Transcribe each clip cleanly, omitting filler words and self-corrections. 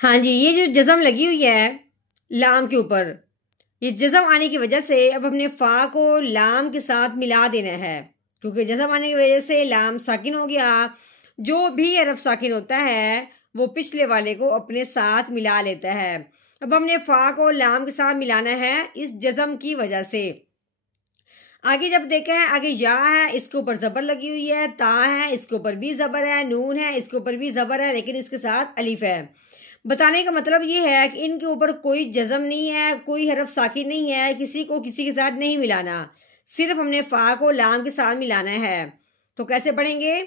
हाँ जी, ये जो जज़म लगी हुई है लाम के ऊपर, ये जज़म आने की वजह से अब हमने फ़ा को लाम के साथ मिला देना है, क्योंकि जज़म आने की वजह से लाम साकिन हो गया। जो भी हरफ साकिन होता है वो पिछले वाले को अपने साथ मिला लेता है। अब हमने फ़ा को लाम के साथ मिलाना है इस जज़म की वजह से। आगे जब देखें है, आगे या है, इसके ऊपर ज़बर लगी हुई है, ता है, इसके ऊपर भी ज़बर है, नून है, इसके ऊपर भी ज़बर है, लेकिन इसके साथ अलिफ है। बताने का मतलब ये है कि इनके ऊपर कोई जज़म नहीं है, कोई हरफ साकिन नहीं है, किसी को किसी के साथ नहीं मिलाना, सिर्फ हमने फ़ा को लाम के साथ मिलाना है। तो कैसे पढ़ेंगे?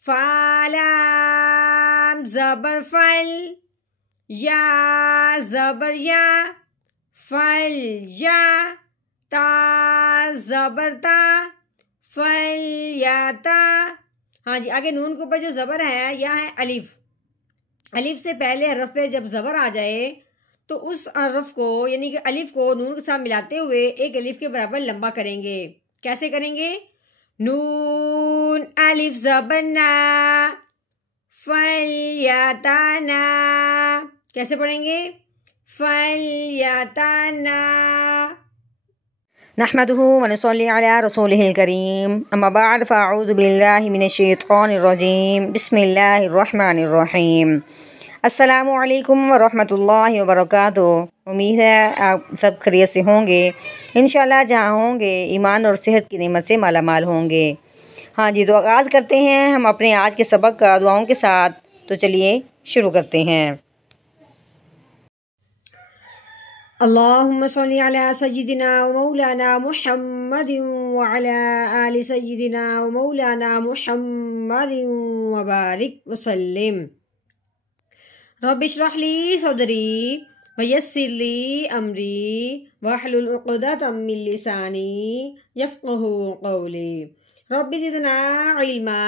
फ़ा लाम ज़बर फल, या ज़बर या, फल या, ता ज़बर ता, फल या ता। हाँ जी, आगे नून के ऊपर जो ज़बर है या है अलिफ। अलिफ से पहले हरफ पे जब ज़बर आ जाए तो उस हरफ को यानी कि अलिफ को नून के साथ मिलाते हुए एक अलिफ के बराबर लंबा करेंगे। कैसे करेंगे? नून अलिफ ज़बर ना, फल या ताना। कैसे पढ़ेंगे? फल या ताना। नहमदुहु व नसल्ली अला रसूलिहिल करीम अम्मा बअद फ़अऊज़ु बिल्लाहि मिनश शैतानिर रजीम बिस्मिल्लाहिर रहमानिर रहीम। अस्सलामु अलैकुम व रहमतुल्लाहि व बरकातुहू। उम्मीद है आप सब खैरियत से होंगे। इंशाल्लाह जहाँ होंगे ईमान और सेहत की नेमत से माला माल होंगे। हाँ जी, तो आगाज़ करते हैं हम अपने आज के सबक का दुआओं के साथ। तो चलिए शुरू करते हैं। अल्लाहुम्मा सल्ली अला सय्यिदिना व मौलाना मुहम्मदिन व अला आलि सय्यिदिना व मौलाना मुहम्मदिन व बारिक व सल्लिम। रब्बि इश्रह ली सदरी व यस्सिर ली अमरी वहलुल उक़दतम मिन लिसानी यफ़क़हू क़ौली। Rabbi ज़िदना इल्मा,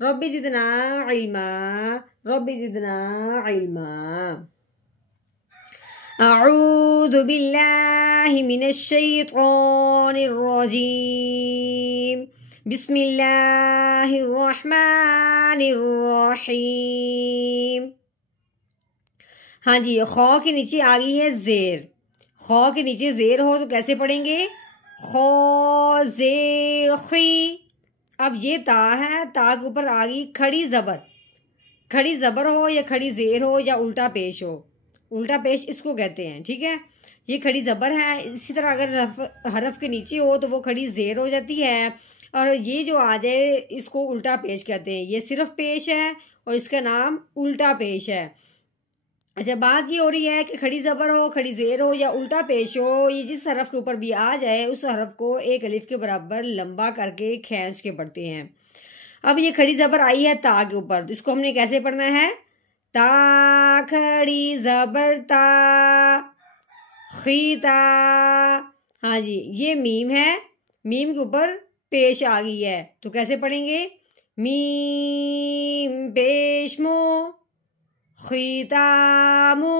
rabbi ज़िदना इल्मा, rabbi ज़िदना इल्मा। अऊज़ु बिल्लाहि मिनश शैतानिर रजीम। बिस्मिल्लाहिर रहमानिर रहीम। हाँ जी, खौ के नीचे आ गई है ज़ेर। खौ के नीचे ज़ेर हो तो कैसे पढ़ेंगे? खौ ज़ेर खी। अब ये ता है, ता के ऊपर आ गई खड़ी ज़बर। खड़ी ज़बर हो या खड़ी ज़ेर हो या उल्टा पेश हो, उल्टा पेश इसको कहते हैं। ठीक है, ये खड़ी ज़बर है। इसी तरह अगर हरफ के नीचे हो तो वो खड़ी ज़ेर हो जाती है, और ये जो आ जाए इसको उल्टा पेश कहते हैं। ये सिर्फ पेश है और इसका नाम उल्टा पेश है। अच्छा, बात ये हो रही है कि खड़ी ज़बर हो, खड़ी ज़ेर हो या उल्टा पेश हो, ये जिस हरफ के ऊपर भी आ जाए उस हरफ को एक अलिफ के बराबर लंबा करके खींच के पढ़ते हैं। अब ये खड़ी ज़बर आई है ता के ऊपर, तो इसको हमने कैसे पढ़ना है? ता खड़ी ज़बर ता, खीता। हाँ जी, ये मीम है, मीम के ऊपर पेश आ गई है, तो कैसे पढ़ेंगे? मीम पेश मो, खीतामु।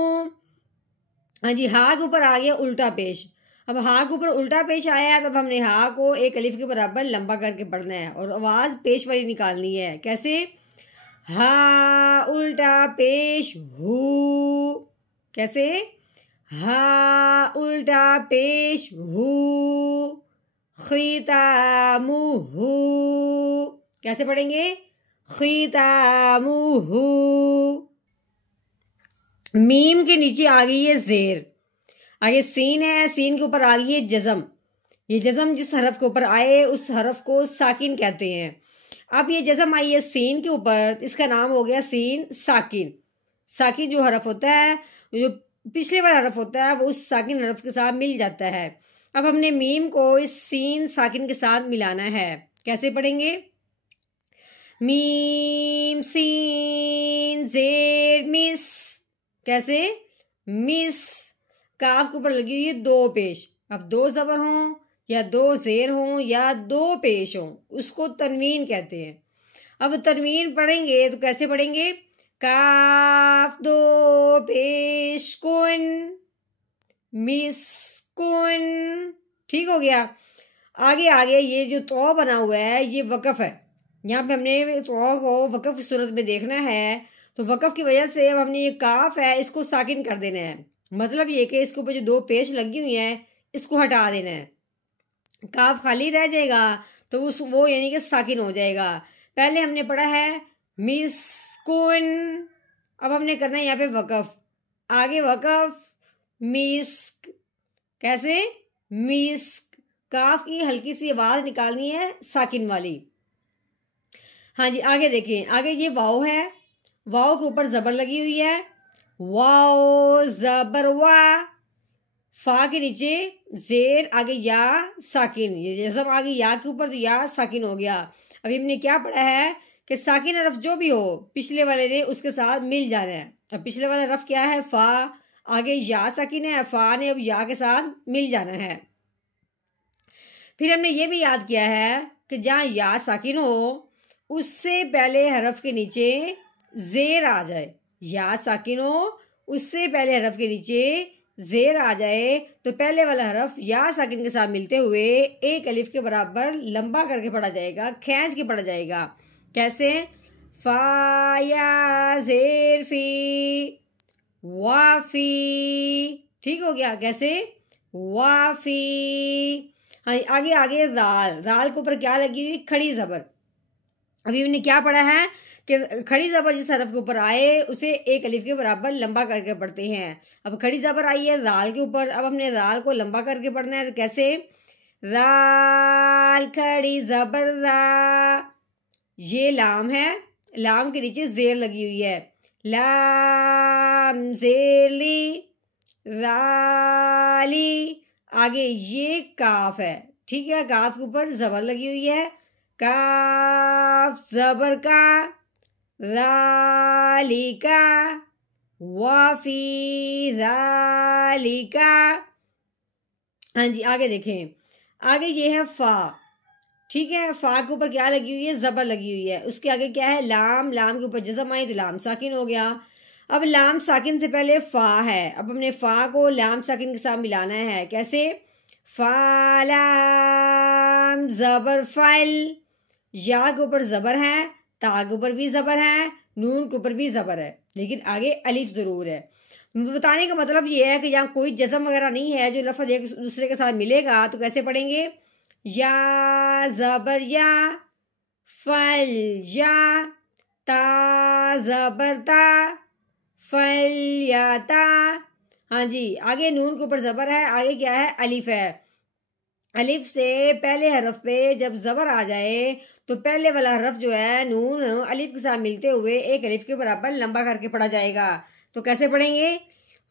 हाँ जी, हा के ऊपर आ गया उल्टा पेश। अब हा के ऊपर उल्टा पेश आया है, तब हमने हा को एक अलिफ के बराबर लंबा करके पढ़ना है और आवाज़ पेश वाली निकालनी है। कैसे? हा उल्टा पेश हु। कैसे? हा उल्टा पेश हु, खीतामु हु। कैसे पढ़ेंगे? खीतामु हु। मीम के नीचे आ गई है ज़ेर। आगे सीन है, सीन के ऊपर आ गई है जज़म। ये जज़म जिस हरफ के ऊपर आए उस हरफ को साकिन कहते हैं। अब ये जज़म आई है सीन के ऊपर, इसका नाम हो गया सीन साकिन। साकिन जो हरफ होता है, जो पिछले वाला हरफ होता है, वो उस साकिन हरफ के साथ मिल जाता है। अब हमने मीम को इस सीन साकिन के साथ मिलाना है। कैसे पढ़ेंगे? मीम सीन ज़ेर मिस। कैसे? मिस। काफ के ऊपर लगी हुई है दो पेश। अब दो ज़बर हों या दो ज़ेर हों या दो पेश हों, उसको तनवीन कहते हैं। अब तनवीन पढ़ेंगे तो कैसे पढ़ेंगे? काफ दो पेश कुन, मिस कुन। ठीक हो गया। आगे आगे ये जो तो बना हुआ है ये वक़फ़ है। यहाँ पे हमने तो को वक़फ़ की सूरत में देखना है, तो वक़फ़ की वजह से अब हमने ये काफ है इसको साकिन कर देना है। मतलब ये कि इसके ऊपर जो दो पेश लगी हुई हैं इसको हटा देना है, काफ खाली रह जाएगा तो उस वो यानी कि साकिन हो जाएगा। पहले हमने पढ़ा है मिस्कुन, अब हमने करना है यहाँ पे वक़फ़, आगे वक़फ़ मिस्क, कैसे मिस्क, काफ की हल्की सी आवाज निकालनी है साकिन वाली। हाँ जी आगे देखें, आगे ये वाव है, वाव के ऊपर जबर लगी हुई है, वाओ जबर वा, फा के नीचे जेर, आगे या साकिन, ये जैसे आगे या के ऊपर तो या साकिन हो गया। अभी हमने क्या पढ़ा है कि साकिन रफ जो भी हो पिछले वाले ने उसके साथ मिल जाना है। अब पिछले वाला रफ क्या है फा, आगे या साकिन है, फा ने अब या के साथ मिल जाना है। फिर हमने ये भी याद किया है कि जहाँ या साकिन हो उससे पहले हरफ के नीचे जेर आ जाए, या साकिन हो उससे पहले हरफ के नीचे जेर आ जाए तो पहले वाला हरफ या साकिन के साथ मिलते हुए एक अलिफ के बराबर लंबा करके पढ़ा जाएगा, खींच के पढ़ा जाएगा। कैसे फा या जेर फी वाफी, ठीक हो गया, कैसे वाफी। हाँ आगे आगे राल, राल के ऊपर क्या लगी हुई खड़ी जबर। अभी हमने क्या पढ़ा है कि खड़ी जबर जिस हरफ के ऊपर आए उसे एक अलिफ के बराबर लंबा करके पढ़ते हैं। अब खड़ी जबर आई है राल के ऊपर, अब हमने राल को लंबा करके पढ़ना है। कैसे राल खड़ी जबर रा, ये लाम है, लाम के नीचे जेर लगी हुई है, लाम जेर ली राली, आगे ये काफ है, ठीक है, काफ के ऊपर जबर लगी हुई है, काफ जबर का, रालिका, वाफी रालिका। हाँ जी आगे देखें, आगे ये है फा, ठीक है, फा के ऊपर क्या लगी हुई है जबर लगी हुई है, उसके आगे क्या है लाम, लाम के ऊपर जज़म आई तो लाम साकिन हो गया। अब लाम साकिन से पहले फा है, अब हमने फा को लाम साकिन के साथ मिलाना है। कैसे फा लाम जबर फल, या के ऊपर जबर है, ता के ऊपर भी जबर है, नून के ऊपर भी जबर है, लेकिन आगे अलिफ जरूर है। बताने का मतलब ये है कि यहाँ कोई जज़म वगैरह नहीं है जो लफ्ज़ एक दूसरे के साथ मिलेगा तो कैसे पढ़ेंगे, या जबर या, फल या, ता जबर ता, फल या ता। हाँ जी आगे नून के ऊपर जबर है, आगे क्या है अलिफ है, अलिफ से पहले हरफ पे जब जबर आ जाए तो पहले वाला हरफ जो है नून अलिफ के साथ मिलते हुए एक अलिफ के बराबर लंबा करके पढ़ा जाएगा। तो कैसे पढ़ेंगे,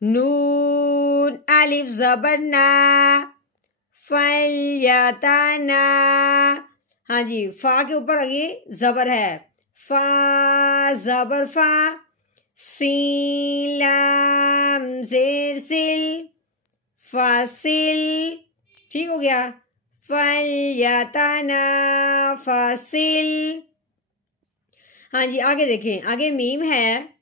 नून अलिफ जबर ना, फल्याताना। हाँ जी फा के ऊपर आगे जबर है, फा जबर फा, सीन लाम जेर सिल, फासिल, ठीक हो गया, फल्याताना फासिल। हाँ जी आगे देखें, आगे मीम है,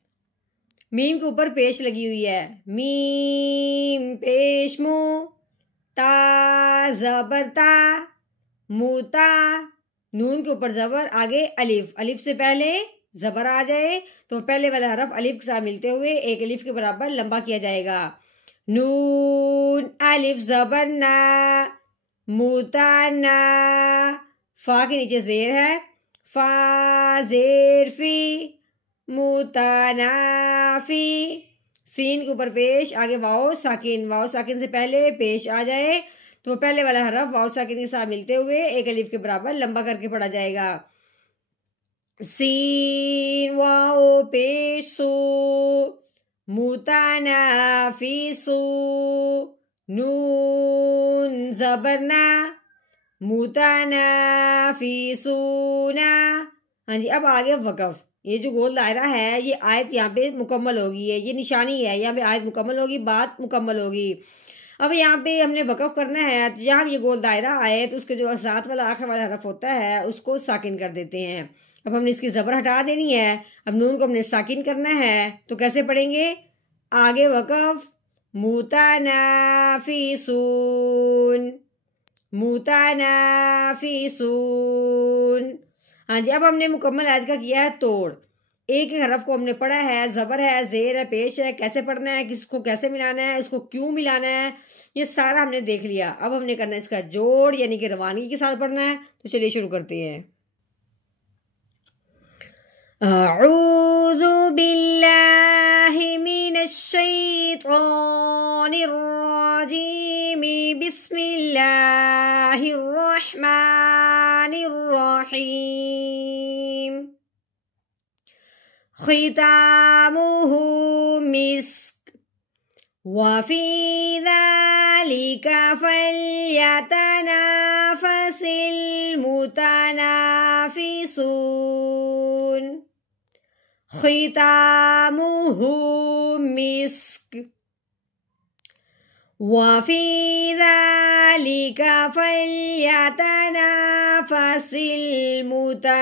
मीम के ऊपर पेश लगी हुई है, मीम पेश मुंह, ता जबर ता, मुता, नून के ऊपर जबर, आगे अलिफ, अलिफ से पहले जबर आ जाए तो पहले वाला हरफ अलिफ के साथ मिलते हुए एक अलिफ के बराबर लंबा किया जाएगा। नून अलिफ जबर ना, मुताना, फा के नीचे जेर है, फा जेर फी, मुतानाफी, सीन के ऊपर पेश, आगे वाओ साकिन, वाओ साकिन से पहले पेश आ जाए तो पहले वाला हरफ वाओ साकिन के साथ मिलते हुए एक अलिफ के बराबर लंबा करके पढ़ा जाएगा। सीन वाओ पेश सो, मुतानाफिसु, नून जबरना, मुतानाफिसूना। हाँ जी अब आगे वक़फ़, ये जो गोल दायरा है ये आयत यहाँ पे मुकम्मल होगी, है ये निशानी है, यहाँ पे आयत मुकम्मल होगी, बात मुकम्मल होगी। अब यहाँ पे हमने वक़फ़ करना है तो जहाँ ये गोल दायरा आए तो उसके जो साथ वाला आखिर वाला हरफ होता है उसको साकिन कर देते हैं। अब हमने इसकी ज़बर हटा देनी है, अब नून को हमने साकिन करना है तो कैसे पढ़ेंगे, आगे वक़फ़ मुतानाफिसून, मुतानाफिसून। हाँ जी अब हमने मुकम्मल आयत का किया है तोड़, एक एक हरफ को हमने पढ़ा है, ज़बर है, ज़ेर है, पेश है, कैसे पढ़ना है, किसको कैसे मिलाना है, इसको क्यों मिलाना है, ये सारा हमने देख लिया। अब हमने करना है इसका जोड़, यानी कि रवानगी के साथ पढ़ना है। तो चलिए शुरू करते हैं। अऊज़ु बिल्लाहि मिनश शैतानिर रजीम, बिस्मिल्लाहिर रहमानिर रहीम। ख़ितामुहु मिस्क वफ़ी ज़ालिका फ़ल्यतनाफ़सिल मुतनाफ़िसून। ख़ितामुहु मिस्क वफ़ी ज़ालिका फ़ल्यतनाफ़सिल मुतनाफ़िसून।